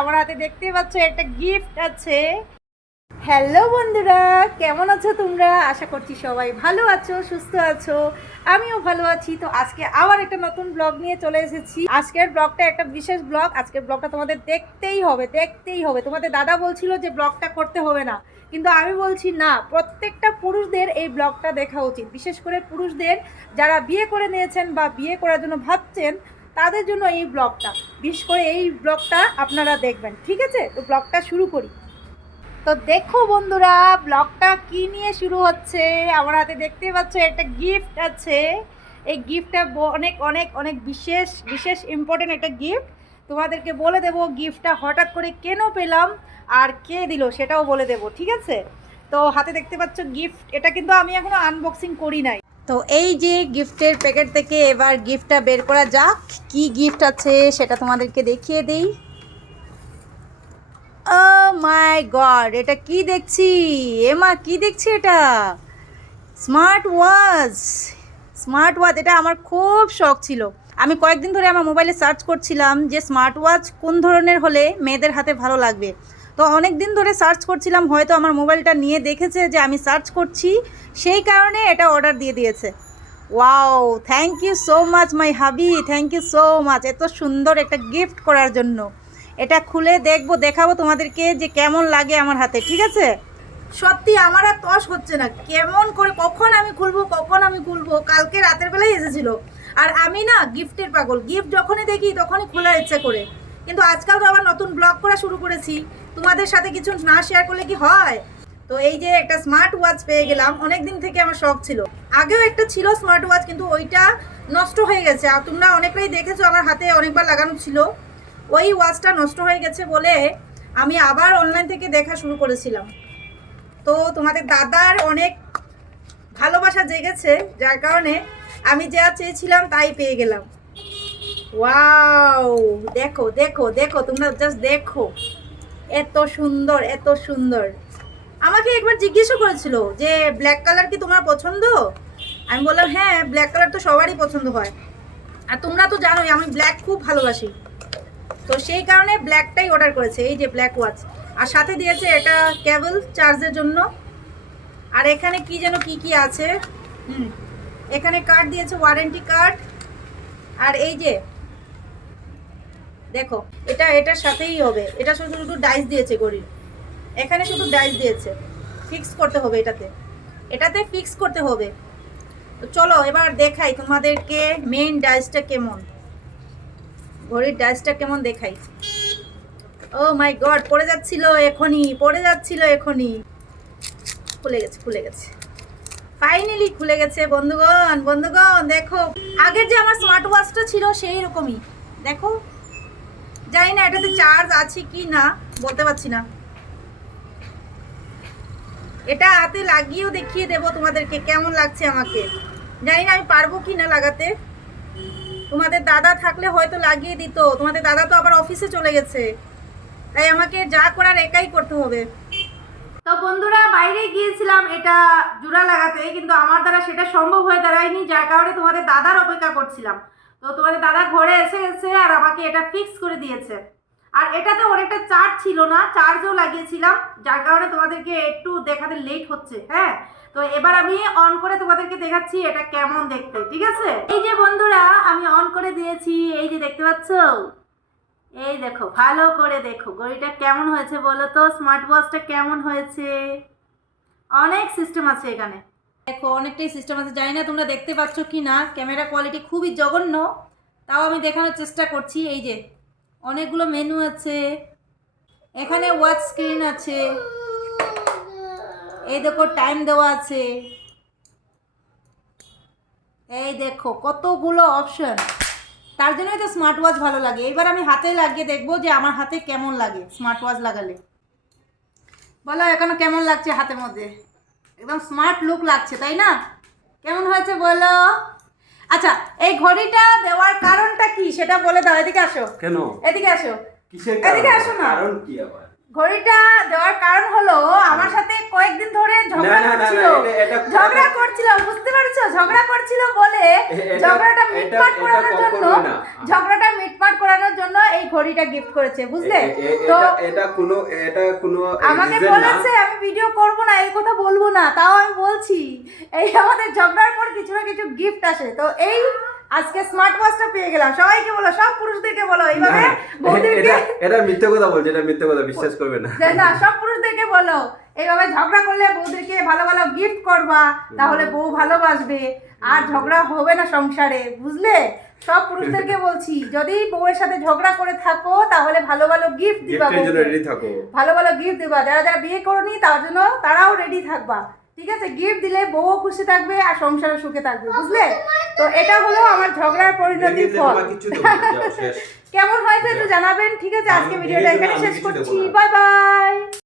আমার হাতে দেখতেই পাচ্ছ, একটা গিফট আছে। হ্যালো বন্ধুরা, কেমন আছো তোমরা? আশা করছি সবাই ভালো আছো, সুস্থ আছো। আমিও ভালো আছি। তো আজকে আবার একটা নতুন ব্লগ নিয়ে চলে এসেছি। আজকের ব্লগটা একটা বিশেষ ব্লগ আজকের ব্লগটা তোমাদের দেখতেই হবে দেখতেই হবে। তোমাদের দাদা বলছিল যে ব্লগটা করতে হবে না। কিন্তু আমি বলছি, না, প্রত্যেকটা পুরুষদের এই ব্লগটা দেখা উচিত। বিশেষ করে পুরুষদের যারা বিয়ে করে নিয়েছেন বা বিয়ে করার জন্য ভাবছেন তাদের জন্য এই ব্লগটা। বিশেষ করে এই ব্লগটা আপনারা দেখবেন, ঠিক আছে? তো ব্লগটা শুরু করি। তো দেখো বন্ধুরা, ব্লগটা কি নিয়ে শুরু হচ্ছে? আমার হাতে দেখতে পাচ্ছ, একটা গিফট আছে। এই গিফটটা অনেক অনেক অনেক বিশেষ বিশেষ ইম্পর্টেন্ট একটা গিফট তোমাদেরকে বলে দেবো গিফটটা হঠাৎ করে কেন পেলাম আর কে দিল সেটাও বলে দেবো, ঠিক আছে? তো হাতে দেখতে পাচ্ছ গিফট এটা কিন্তু আমি এখনও আনবক্সিং করি নাই। তো এই যে গিফটের প্যাকেট থেকে এবার গিফটটা বের করা যাক, কি গিফট আছে সেটা তোমাদেরকে দেখিয়ে দিই। ও মাই গড, এটা কি দেখছি? এমা, কি দেখছি এটা? স্মার্ট ওয়াচ স্মার্ট ওয়াচ, এটা আমার খুব শখ ছিল। আমি কয়েকদিন ধরে আমার মোবাইলে সার্চ করছিলাম যে স্মার্ট ওয়াচ কোন ধরনের হলে মেয়েদের হাতে ভালো লাগবে। তো অনেক দিন ধরে সার্চ করছিলাম, হয়তো আমার মোবাইলটা নিয়ে দেখেছে যে আমি সার্চ করছি, সেই কারণে এটা অর্ডার দিয়ে দিয়েছে। Wow thank you so much my hubby thank you so much এত সুন্দর একটা গিফট করার জন্য। এটা খুলে দেখব, দেখাবো তোমাদেরকে যে কেমন লাগে আমার হাতে, ঠিক আছে? সত্যি আমার আর তস হচ্ছে না। কেমন করে, কখন আমি খুলবো, কখন আমি খুলবো, কালকে রাতের বেলায় এসেছিল। আর আমি না গিফটের পাগল। গিফট যখনই দেখি তখনই খোলার ইচ্ছা করে। কিন্তু আজকাল তো আবার নতুন ব্লগ করা শুরু করেছি। তোমাদের সাথে কিছু না শেয়ার করলে কি হয়? তো এই যে একটা স্মার্ট ওয়াচ পেয়ে গেলাম অনেক দিন থেকে আমার শখ ছিল। আগেও একটা ছিল স্মার্ট ওয়াচ কিন্তু ওইটা নষ্ট হয়ে গেছে। আর তোমরা অনেকটাই দেখেছ, আমার হাতে অনেকবার লাগানো ছিল। ওই ওয়াচটা নষ্ট হয়ে গেছে বলে আমি আবার অনলাইন থেকে দেখা শুরু করেছিলাম। তো তোমাদের দাদার অনেক ভালোবাসা জেগেছে, যার কারণে আমি যা চেয়েছিলাম তাই পেয়ে গেলাম। ওয়াও দেখো দেখো দেখো, তোমরা জাস্ট দেখো। এত সুন্দর এত সুন্দর। আমাকে একবার জিজ্ঞেসও করেছিল যে ব্ল্যাক কালার কি তোমার পছন্দ? আমি বললাম হ্যাঁ ব্ল্যাক কালার তো সবারই পছন্দ হয়। আর তোমরা তো জানোই, আমি ব্ল্যাক খুব ভালোবাসি। তো সেই কারণে ব্ল্যাকটাই অর্ডার করেছে, এই যে ব্ল্যাক ওয়াচ আর সাথে দিয়েছে এটা কেবল চার্জের জন্য। আর এখানে কি যেন, কি কি আছে? হুম, এখানে কার্ড দিয়েছে ওয়ারেন্টি কার্ড আর এই যে দেখো, এটা, এটার সাথেই হবে। এটা শুধু শুধু ডাইস দিয়েছে গড়ির এখানে শুধু ডাইস দিয়েছে। ফিক্স করতে হবে এটাতে এটাতে ফিক্স করতে হবে। তো চলো, এবার দেখাই তোমাদেরকে মেইন ডাইসটা কেমন। ঘড়ির ডাইসটা কেমন দেখাই। ও মাই গড পড়ে যাচ্ছিল এখনই, পড়ে যাচ্ছিল এখনই। খুলে গেছে খুলে গেছে। ফাইনালি খুলে গেছে, বন্ধুগণ বন্ধুগণ, দেখো। আগের যে আমার স্মার্ট ওয়াচটা ছিল সেই রকমই। দেখো জানি না এটাতে চার্জ আছে কি না, বলতে পারছি না। এটা হাতে লাগিয়েও দেখিয়ে দেবো তোমাদেরকে, কেমন লাগছে আমাকে। জানি না আমি পারব কি না লাগাতে। তোমাদের দাদা থাকলে হয়তো লাগিয়ে দিত, তোমাদের দাদা তো আবার অফিসে চলে গেছে। তাই আমাকে যা করার একাই করতে হবে। তো বন্ধুরা, বাইরে গিয়েছিলাম এটা জোড়া লাগাতে, কিন্তু আমার দ্বারা সেটা সম্ভব হয়ে দাঁড়ায়নি, যার কারণে তোমাদের দাদার অপেক্ষা করছিলাম। তো তোমাদের দাদা ঘরে এসে গেছে আর আমাকে এটা ফিক্স করে দিয়েছে। আর এটাতে অনেকটা চার্জ ছিল না চার্জও লাগিয়েছিলাম, যার কারণে তোমাদেরকে একটু দেখাতে লেট হচ্ছে হ্যাঁ? তো এবার আমি অন করে তোমাদেরকে দেখাচ্ছি এটা কেমন দেখতে, ঠিক আছে? এই যে বন্ধুরা, আমি অন করে দিয়েছি, এই যে দেখতে পাচ্ছ? এই দেখো, ভালো করে দেখো, ঘড়িটা কেমন হয়েছে বলো তো? স্মার্ট ওয়াচটা কেমন হয়েছে? অনেক সিস্টেম আছে এখানে। দেখো, অনেকটাই সিস্টেম আছে। জানি না তোমরা দেখতে পাচ্ছ কি না। ক্যামেরা কোয়ালিটি খুবই জঘন্য। তাও আমি দেখানোর চেষ্টা করছি। এই যে, অনেকগুলো মেনু আছে। এখানে ওয়াচ স্ক্রিন আছে। এই দেখো টাইম দেওয়া আছে। এই দেখো, কতগুলো অপশন তার জন্যই তো স্মার্ট ওয়াচ ভালো লাগে। এবার আমি হাতে লাগিয়ে দেখব যে আমার হাতে কেমন লাগে স্মার্ট ওয়াচ লাগালে। বলো, এখনও কেমন লাগছে হাতের মধ্যে? একদম স্মার্ট লুক লাগছে তাই না? কেমন হয়েছে বলো? আচ্ছা এই ঘড়িটা দেওয়ার কারণটা কি? সেটা বলে দাও এদিকে আসো। কেন? এদিকে আসো। কিসের এদিকে আসো না। কারণ কি আবার? ঘড়িটা দেওয়ার কারণ হলো আমার সাথে কয়েকদিন ধরে ঝগড়া করছিল। ঝগড়া করছিল বুঝতে পারছ? ঝগড়া করছিল বলে ঝগড়াটা মিটমাট করানোর জন্য ঝগড়াটা মিটমাট করানোর জন্য এই ঘড়িটা গিফট করেছে বুঝলে? তো এটা- কোনো এটা কোনো আমাকে বলেছে আমি ভিডিও করব না এই কথা বলব না তাও আমি বলছি এই আমাদের ঝগড়ার পর কিছু না কিছু গিফট আসে। তো এই আজকে স্মার্ট ওয়াচটা পেয়ে গেলাম। সবাইকে বলো সব পুরুষদেরকে বলো এইভাবে না, বৌদিরকে এটা মিথ্যে কথা বলছে এটা মিথ্যে কথা বিশ্বাস করবে না। না সব পুরুষদেরকে বলো এইভাবে ঝগড়া করলে বউদেরকে ভালো ভালো গিফট করবা তাহলে বউ ভালোবাসবে। আর ঝগড়া হবে না সংসারে বুঝলে? সব পুরুষদেরকে বলছি যদি বউয়ের সাথে ঝগড়া করে থাকো তাহলে ভালো ভালো গিফট দিবা ভালো ভালো গিফট দিবা। যারা যারা বিয়ে করনি তার জন্য তারাও রেডি থাকবা। ঠিক আছে? গিফট দিলে বউ খুশি থাকবে আর সংসারে সুখে থাকবে বুঝলে? তো এটা হলো আমার ঝগড়ার পরিণতির এমনিতে ফল। কেমন হয়েছে একটু জানাবেন ঠিক আছে? আজকে ভিডিওটা এখানে শেষ করছি। Bye bye